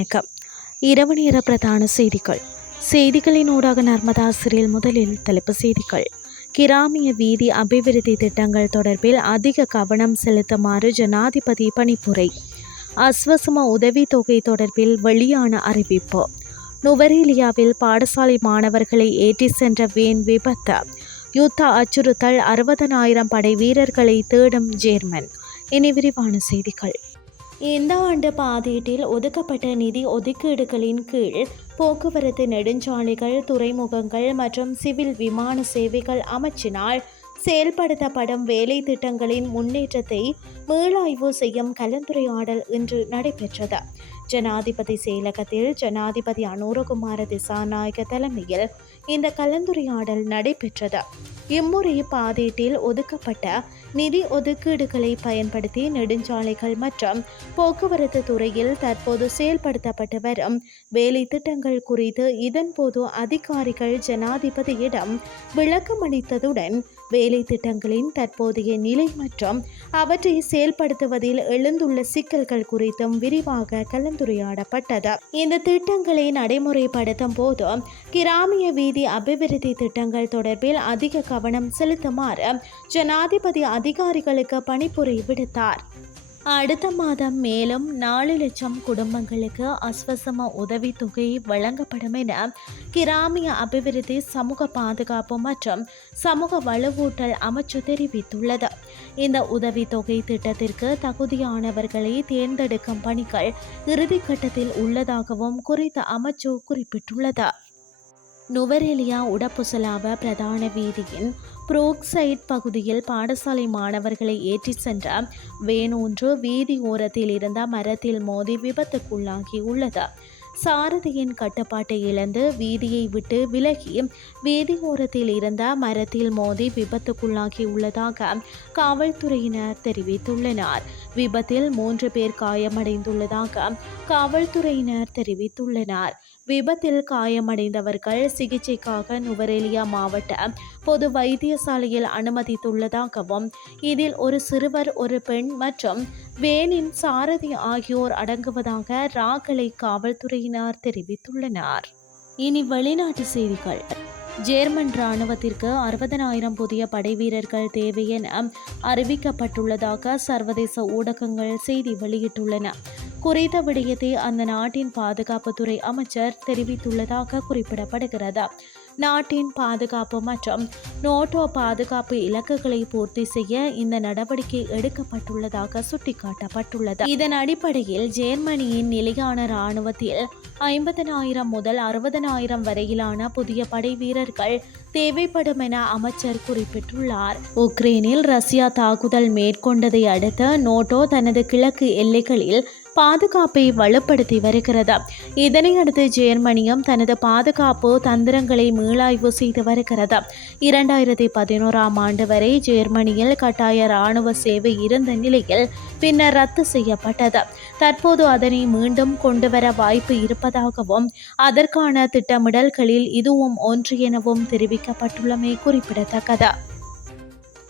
வணக்கம். இரவு நேர பிரதான செய்திகள். செய்திகளின் ஊடாக நர்மதா சிறில் முதலில் தலைப்பு செய்திகள். கிராமிய வீதி அபிவிருத்தி திட்டங்கள் தொடர்பில் அதிக கவனம் செலுத்துமாறு ஜனாதிபதி பணிப்புரை. அஸ்வசம உதவித்தொகை தொடர்பில் வெளியான அறிவிப்பு. நுவரேலியாவில் பாடசாலை மாணவர்களை ஏற்றி சென்ற வேன் விபத்து. யுத்த அச்சுறுத்தல் அறுபதனாயிரம் படை வீரர்களை தேடும் ஜேர்மன். இனி விரிவான செய்திகள். இந்த ஆண்டு பாதீட்டில் ஒதுக்கப்பட்ட நிதி ஒதுக்கீடுகளின் கீழ் போக்குவரத்து நெடுஞ்சாலைகள் துறைமுகங்கள் மற்றும் சிவில் விமான சேவைகள் அமைச்சினால் செயல்படுத்தப்படும் வேலை திட்டங்களின் முன்னேற்றத்தை மீளாய்வு செய்யும் கலந்துரையாடல் இன்று நடைபெற்றது. ஜனாதிபதி செயலகத்தில் ஜனாதிபதி அனுரகுமார திசாநாயக தலைமையில் இந்த கலந்துரையாடல் நடைபெற்றது. இம்முறை பாதீட்டில் ஒதுக்கப்பட்ட நிதி ஒதுக்கீடுகளை பயன்படுத்தி நெடுஞ்சாலைகள் மற்றும் போக்குவரத்து துறையில் தற்போது செயல்படுத்தப்பட்டு வரும் வேலை திட்டங்கள் குறித்து இதன்போது அதிகாரிகள் ஜனாதிபதியிடம் விளக்கமளித்ததுடன் வேலை திட்டங்களின் தற்போதைய நிலை மற்றும் அவற்றை செயல்படுத்துவதில் எழுந்துள்ள சிக்கல்கள் குறித்தும் விரிவாக கலந்துரையாடப்பட்டது. இந்த திட்டங்களை நடைமுறைப்படுத்தும் போது கிராமிய வீதி அபிவிருத்தி திட்டங்கள் தொடர்பில் அதிக கவனம் செலுத்துமாறு ஜனாதிபதி அதிகாரிகளுக்கு பணிப்புரை விடுத்தார். அடுத்த மாதம் மேலும் நாலு லட்சம் குடும்பங்களுக்கு அஸ்வசம உதவித்தொகை வழங்கப்படும் என கிராமிய அபிவிருத்தி சமூக பாதுகாப்பு மற்றும் சமூக வலுவூட்டல் அமைச்சு தெரிவித்துள்ளது. இந்த உதவித்தொகை திட்டத்திற்கு தகுதியானவர்களை தேர்ந்தெடுக்கும் பணிகள் இறுதிக்கட்டத்தில் உள்ளதாகவும் குறித்த அமைச்சு குறிப்பிட்டுள்ளது. நுவரெலியா உடப்புசலாவ பிரதான வீதியின் புரோக்சைட் பகுதியில் பாடசாலை மாணவர்களை ஏற்றிச் சென்ற வேனொன்று வீதி ஓரத்தில் இருந்த மரத்தில் மோதி விபத்துக்குள்ளாகி உள்ளது. சாரதியின் கட்டுப்பாட்டை இழந்து வீதியை விட்டு விலகி வீதி ஓரத்தில் இருந்த மரத்தில் மோதி விபத்துக்குள்ளாகி உள்ளதாக காவல்துறையினர் தெரிவித்துள்ளனர். விபத்தில் மூன்று பேர் காயமடைந்துள்ளதாக காவல்துறையினர் தெரிவித்துள்ளனர். விபத்தில் காயமடைந்தவர்கள் சிகிச்சைக்காக நுவரெலியா மாவட்ட பொது வைத்தியசாலையில் அனுமதித்துள்ளதாகவும் இதில் ஒரு சிறுவர் ஒரு பெண் மற்றும் வேனின் சாரதி ஆகியோர் அடங்குவதாக ராகலை காவல்துறையினர் தெரிவித்துள்ளனர். இனி வெளிநாட்டு செய்திகள். ஜேர்மன் இராணுவத்திற்கு அறுபதனாயிரம் புதிய படைவீரர்கள் தேவை என அறிவிக்கப்பட்டுள்ளதாக சர்வதேச ஊடகங்கள் செய்தி வெளியிட்டுள்ளன. குறித்த விடயத்தை அந்த நாட்டின் பாதுகாப்புத்துறை அமைச்சர் தெரிவித்துள்ளதாக குறிப்பிடப்படுகிறது. நாட்டின் பாதுகாப்பு மற்றும் நோட்டோ பாதுகாப்பு இலக்குகளை பூர்த்தி செய்ய இந்த நடவடிக்கை எடுக்கப்பட்டுள்ளதாக சுட்டிக்காட்டப்பட்டுள்ளது. இதன் அடிப்படையில் ஜெர்மனியின் நிலையான இராணுவத்தில் ஐம்பதனாயிரம் முதல் அறுபதனாயிரம் வரையிலான புதிய படை வீரர்கள் தேவைப்படும் என அமைச்சர் குறிப்பிட்டுள்ளார். உக்ரைனில் ரஷ்யா தாக்குதல் மேற்கொண்டதை அடுத்து நோட்டோ தனது கிழக்கு எல்லைகளில் பாதுகாப்பை வலுப்படுத்தி வருகிறது. இதனையடுத்து ஜெர்மனியும் தனது பாதுகாப்பு தந்திரங்களை மீளாய்வு செய்து வருகிறது. இரண்டாயிரத்தி பதினோராம் ஆண்டு வரை ஜெர்மனியில் கட்டாய இராணுவ சேவை இருந்த நிலையில் பின்னர் ரத்து செய்யப்பட்டது. தற்போது அதனை மீண்டும் கொண்டுவர வாய்ப்பு இருப்பதாகவும் அதற்கான திட்டமிடல்களில் இதுவும் ஒன்று எனவும் தெரிவிக்கப்பட்டுள்ளமை குறிப்பிடத்தக்கது.